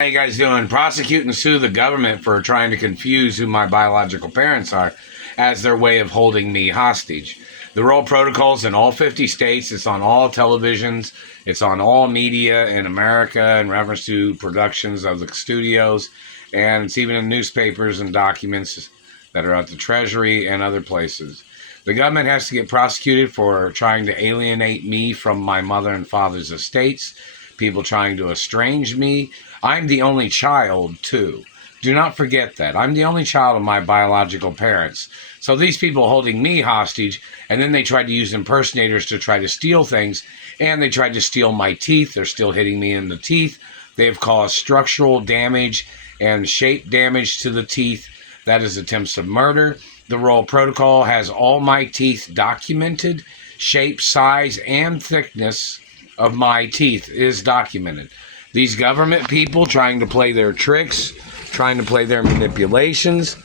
How you guys doing? Prosecute and sue the government for trying to confuse who my biological parents are as their way of holding me hostage. The roll protocols in all 50 states. It's on all televisions. It's on all media in America in reference to productions of the studios. And it's even in newspapers and documents that are at the Treasury and other places. The government has to get prosecuted for trying to alienate me from my mother and father's estates, people trying to estrange me. I'm the only child, too. Do not forget that. I'm the only child of my biological parents. So these people holding me hostage, and then they tried to use impersonators to try to steal things, and they tried to steal my teeth. They're still hitting me in the teeth. They have caused structural damage and shape damage to the teeth. That is attempts of murder. The Royal Protocol has all my teeth documented. Shape, size, and thickness of my teeth is documented. These government people trying to play their tricks, trying to play their manipulations,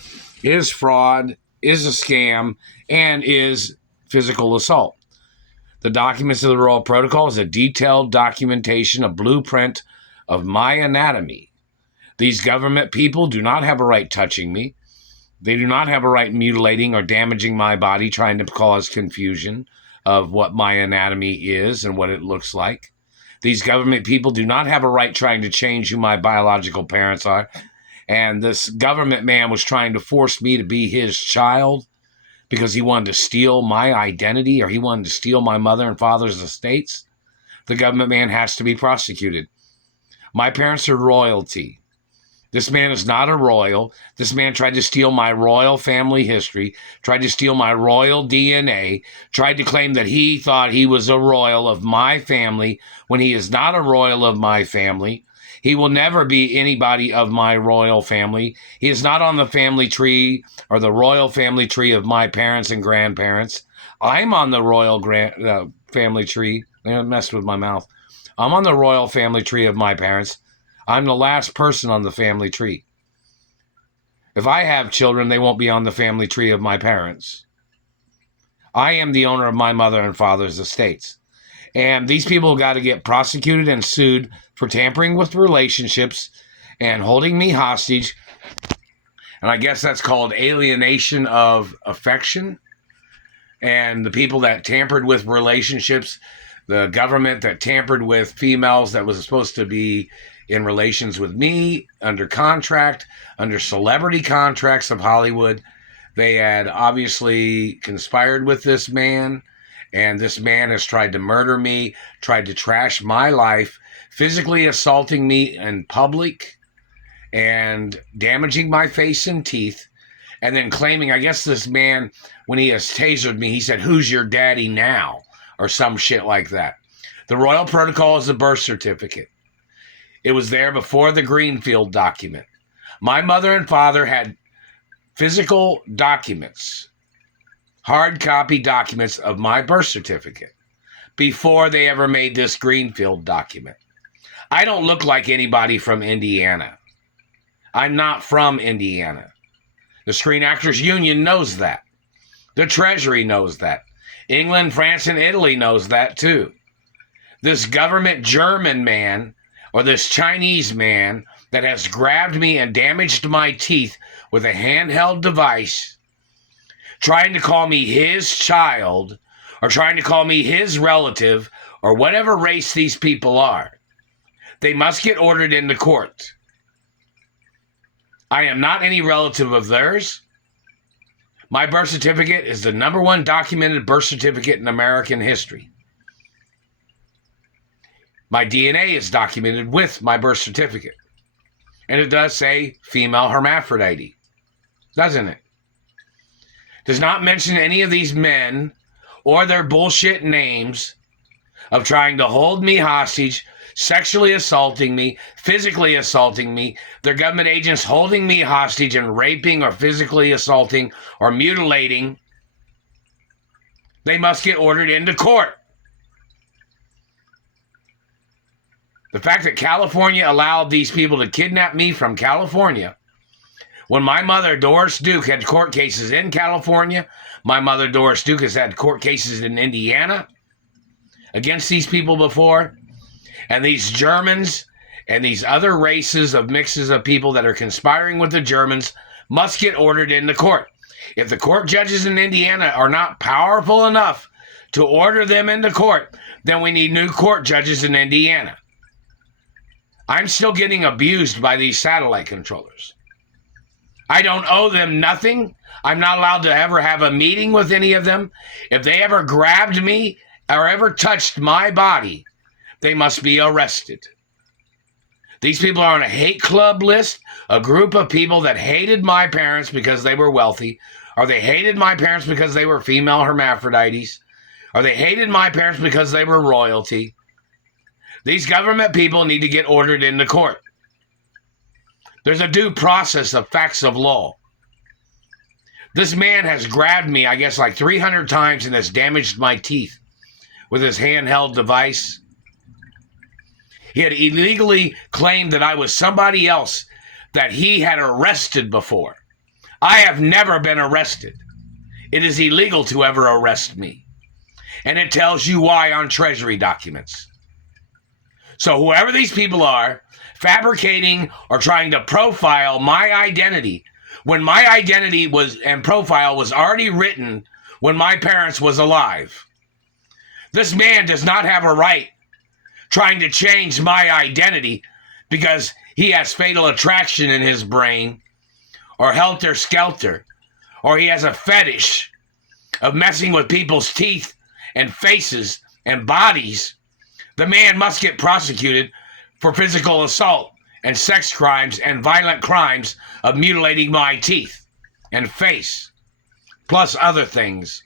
is fraud, is a scam, and is physical assault. The documents of the Royal Protocol is a detailed documentation, a blueprint of my anatomy. These government people do not have a right touching me. They do not have a right mutilating or damaging my body, trying to cause confusion of what my anatomy is and what it looks like. These government people do not have a right trying to change who my biological parents are. And this government man was trying to force me to be his child because he wanted to steal my identity, or he wanted to steal my mother and father's estates. The government man has to be prosecuted. My parents are royalty. This man is not a royal. This man tried to steal my royal family history, tried to steal my royal DNA, tried to claim that he thought he was a royal of my family when he is not a royal of my family. He will never be anybody of my royal family. He is not on the family tree or the royal family tree of my parents and grandparents. I'm on the royal family tree. I messed with my mouth. I'm on the royal family tree of my parents. I'm the last person on the family tree. If I have children, they won't be on the family tree of my parents. I am the owner of my mother and father's estates. And these people got to get prosecuted and sued for tampering with relationships and holding me hostage. And I guess that's called alienation of affection. And the people that tampered with relationships, the government that tampered with females that was supposed to be in relations with me, under contract, under celebrity contracts of Hollywood. They had obviously conspired with this man, and this man has tried to murder me, tried to trash my life, physically assaulting me in public, and damaging my face and teeth, and then claiming, I guess this man, when he has tasered me, he said, "Who's your daddy now?" or some shit like that. The Royal Protocol is a birth certificate. It was there before the Greenfield document. My mother and father had physical documents, hard copy documents of my birth certificate before they ever made this Greenfield document. I don't look like anybody from Indiana. I'm not from Indiana. The Screen Actors Union knows that. The Treasury knows that. England, France, and Italy knows that too. This government German man, or this Chinese man that has grabbed me and damaged my teeth with a handheld device, trying to call me his child, or trying to call me his relative, or whatever race these people are, they must get ordered into court. I am not any relative of theirs. My birth certificate is the #1 documented birth certificate in American history. My DNA is documented with my birth certificate. And it does say female hermaphrodite, doesn't it? Does not mention any of these men or their bullshit names of trying to hold me hostage, sexually assaulting me, physically assaulting me, their government agents holding me hostage and raping or physically assaulting or mutilating. They must get ordered into court. The fact that California allowed these people to kidnap me from California, when my mother, Doris Duke, had court cases in California, my mother, Doris Duke, has had court cases in Indiana against these people before, and these Germans And these other races of mixes of people that are conspiring with the Germans must get ordered into court. If the court judges in Indiana are not powerful enough to order them into court, then we need new court judges in Indiana. I'm still getting abused by these satellite controllers. I don't owe them nothing. I'm not allowed to ever have a meeting with any of them. If they ever grabbed me or ever touched my body, they must be arrested. These people are on a hate club list, a group of people that hated my parents because they were wealthy, or they hated my parents because they were female hermaphrodites, or they hated my parents because they were royalty. These government people need to get ordered into court. There's a due process of facts of law. This man has grabbed me, I guess, like 300 times and has damaged my teeth with his handheld device. He had illegally claimed that I was somebody else that he had arrested before. I have never been arrested. It is illegal to ever arrest me. And it tells you why on Treasury documents. So whoever these people are, fabricating or trying to profile my identity, when my identity was and profile was already written when my parents was alive. This man does not have a right trying to change my identity because he has fatal attraction in his brain, or helter-skelter, or he has a fetish of messing with people's teeth and faces and bodies. The man must get prosecuted for physical assault and sex crimes and violent crimes of mutilating my teeth and face, plus other things.